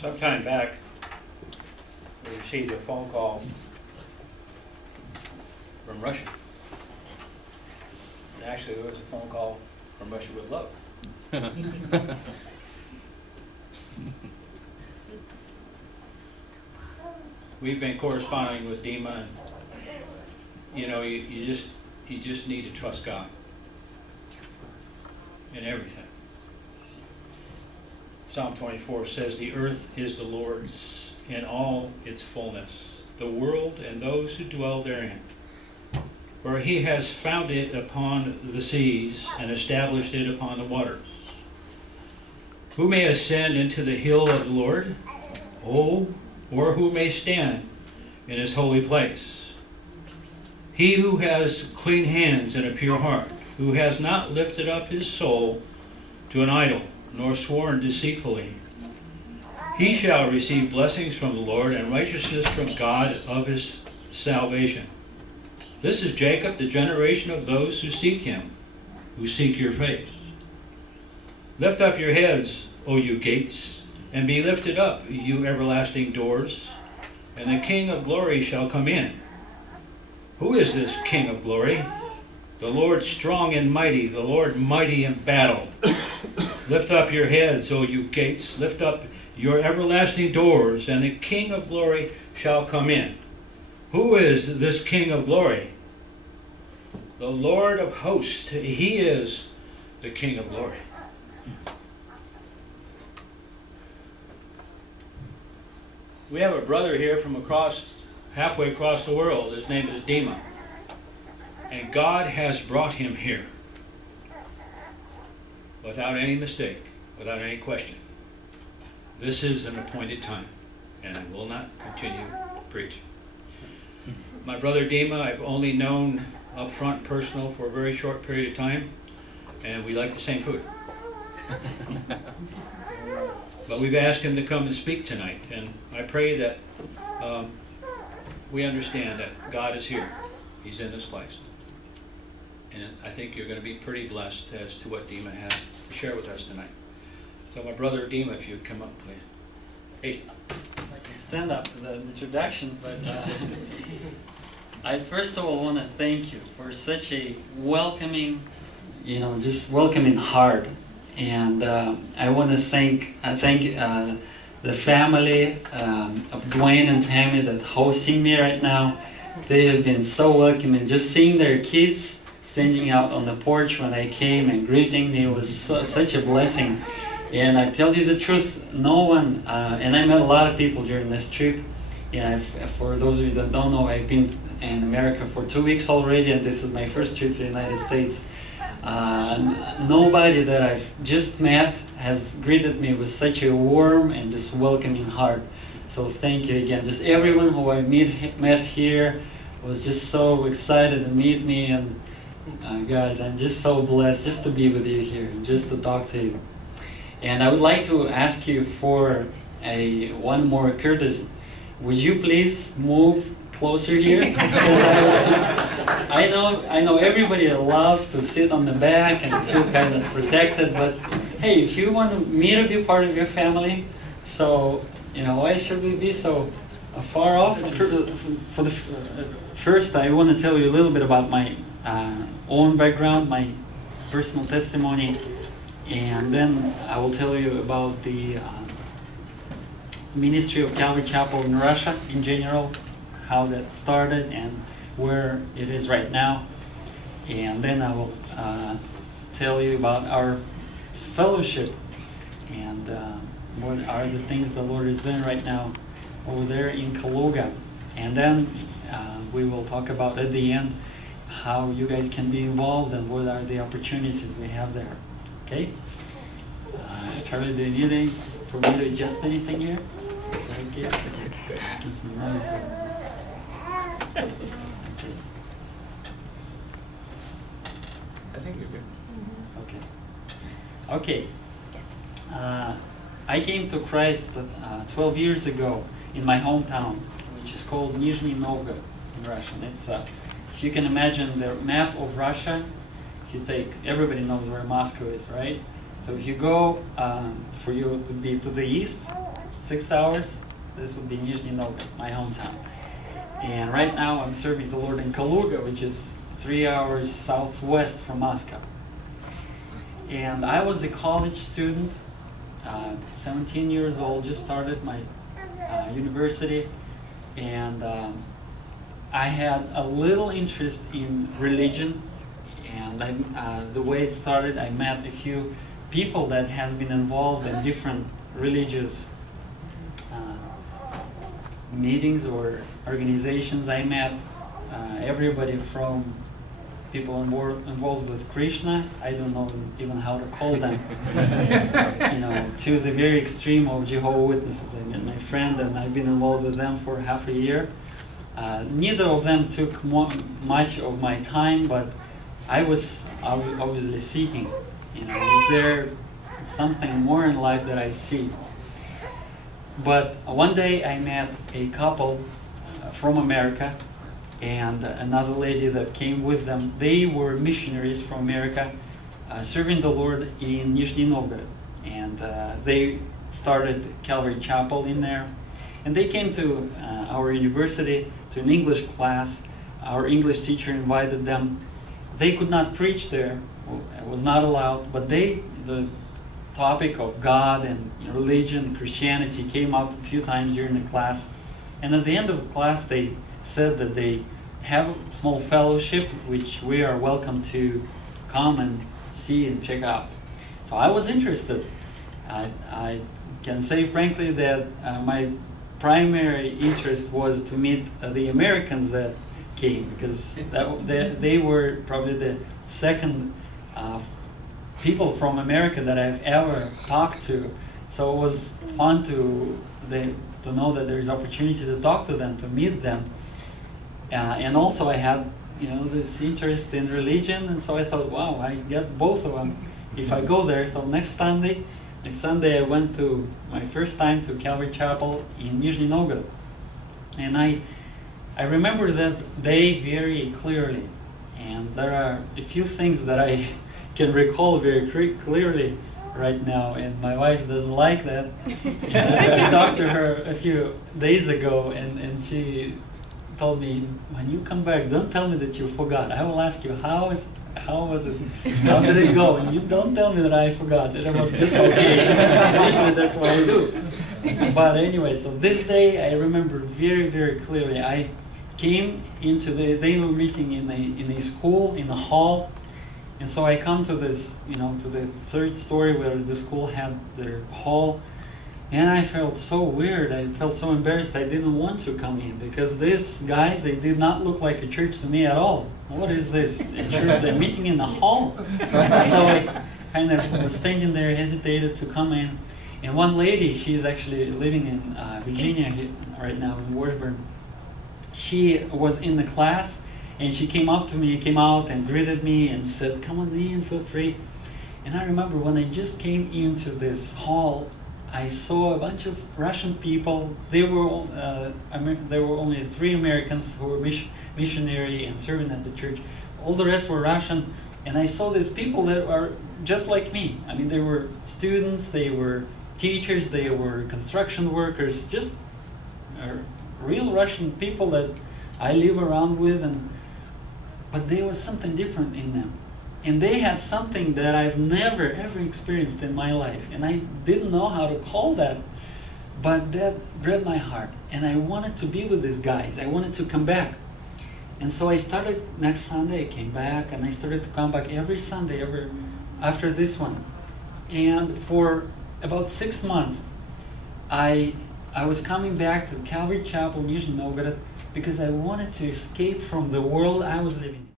Sometime back, we received a phone call from Russia. And actually, it was a phone call from Russia with love. We've been corresponding with Dima, and you know, you just need to trust God in everything. Psalm 24 says, "The earth is the Lord's in all its fullness, the world and those who dwell therein. For he has founded it upon the seas and established it upon the waters. Who may ascend into the hill of the Lord? Oh, or who may stand in his holy place? He who has clean hands and a pure heart, who has not lifted up his soul to an idol, nor sworn deceitfully. He shall receive blessings from the Lord and righteousness from God of his salvation. This is Jacob, the generation of those who seek him, who seek your face. Lift up your heads, O you gates, and be lifted up, you everlasting doors, and the King of glory shall come in. Who is this King of glory? The Lord strong and mighty, the Lord mighty in battle. Lift up your heads, O you gates, lift up your everlasting doors, and the King of glory shall come in. Who is this King of glory? The Lord of hosts. He is the King of glory." We have a brother here from halfway across the world. His name is Dima. And God has brought him here without any mistake, without any question. This is an appointed time, and I will not continue preaching. My brother Dima, I've only known up front personal for a very short period of time, and we like the same food. But we've asked him to come and speak tonight, and I pray that we understand that God is here. He's in this place. And I think you're going to be pretty blessed as to what Dima has to share with us tonight. So my brother Dima, if you'd come up, please. Hey. I can stand up for the introduction, but I first of all want to thank you for such a welcoming, just welcoming heart. And I want to thank the family of Dwayne and Tammy that hosting me right now. They have been so welcoming. Just seeing their kids standing out on the porch when I came and greeting me was such a blessing. And I tell you the truth, no one, and I met a lot of people during this trip. For those of you that don't know, I've been in America for 2 weeks already, and this is my first trip to the United States. Nobody that I've just met has greeted me with such a warm and just welcoming heart. So thank you again. Just everyone who I met here was just so excited to meet me, and guys, I'm just so blessed just to be with you here and just to talk to you. And I would like to ask you for one more courtesy. Would you please move closer here? I know everybody loves to sit on the back and feel kind of protected, but hey, if you want me to be part of your family, so why should we be so far off? First, I want to tell you a little bit about my own background, my personal testimony, and then I will tell you about the ministry of Calvary Chapel in Russia in general, how that started and where it is right now. And then I will tell you about our fellowship and what are the things the Lord is doing right now over there in Kaluga. And then we will talk about at the end how you guys can be involved and what are the opportunities we have there. Okay? Charlie, do you need for me to adjust anything here? Okay. It's nice. I think you're good. Okay. I came to Christ 12 years ago in my hometown, which is called Nizhny Novgorod in Russian. It's if you can imagine the map of Russia, if you take, everybody knows where Moscow is, right? So if you go, for you it would be to the east. 6 hours, this would be Nizhny Novgorod, my hometown. And right now I'm serving the Lord in Kaluga, which is 3 hours southwest from Moscow. And I was a college student, 17 years old, just started my university, and I had a little interest in religion, and the way it started, I met a few people that has been involved in different religious meetings or organizations. I met everybody from people involved with Krishna, I don't know even how to call them, to the very extreme of Jehovah's Witnesses. I met my friend, and I've been involved with them for half a year. Neither of them took much of my time, but I was obviously seeking, is there something more in life that I see? But one day I met a couple from America and another lady that came with them. They were missionaries from America serving the Lord in Nizhny Novgorod. And they started Calvary Chapel in there. And they came to our university to an English class. Our English teacher invited them. They could not preach there, it was not allowed, but the topic of God and religion, Christianity came up a few times during the class. And at the end of the class, they said that they have a small fellowship, which we are welcome to come and see and check out. So I was interested. I can say frankly that my primary interest was to meet the Americans that came, because they were probably the second people from America that I've ever talked to. So it was fun to know that there's opportunity to talk to them, to meet them. And also I had this interest in religion, and so I thought, wow, I get both of them if I go there. So next Sunday I went to my first time to Calvary Chapel in Nizhny Novgorod. And I remember that day very clearly. And there are a few things that I can recall very clearly right now, and my wife doesn't like that. I talked to her a few days ago, and she told me, when you come back, don't tell me that you forgot. I will ask you, how was it? How did it go? And you don't tell me that I forgot. That it was just okay. Usually that's what I do. But anyway, so this day I remember very, very clearly. I came into they were meeting in a school, in a hall. And so I come to this, to the third story where the school had their hall. And I felt so weird. I felt so embarrassed. I didn't want to come in, because these guys, they did not look like a church to me at all. What is this? A church? They're meeting in the hall. So I kind of was standing there, hesitated to come in. And one lady, she's actually living in Virginia right now, in Washburn. She was in the class, and she came up to me, came out and greeted me and said, "Come on in, feel free." And I remember when I just came into this hall, I saw a bunch of Russian people. There were only 3 Americans who were missionary and serving at the church. All the rest were Russian. And I saw these people that are just like me. I mean, they were students, they were teachers, they were construction workers, just real Russian people that I live around with. But there was something different in them. And they had something that I've never, ever experienced in my life. And I didn't know how to call that. But that grabbed my heart. And I wanted to be with these guys. I wanted to come back. And so I started, next Sunday I came back, and I started to come back every Sunday, after this one. And for about 6 months, I was coming back to Calvary Chapel, Nizhny Novgorod, because I wanted to escape from the world I was living in.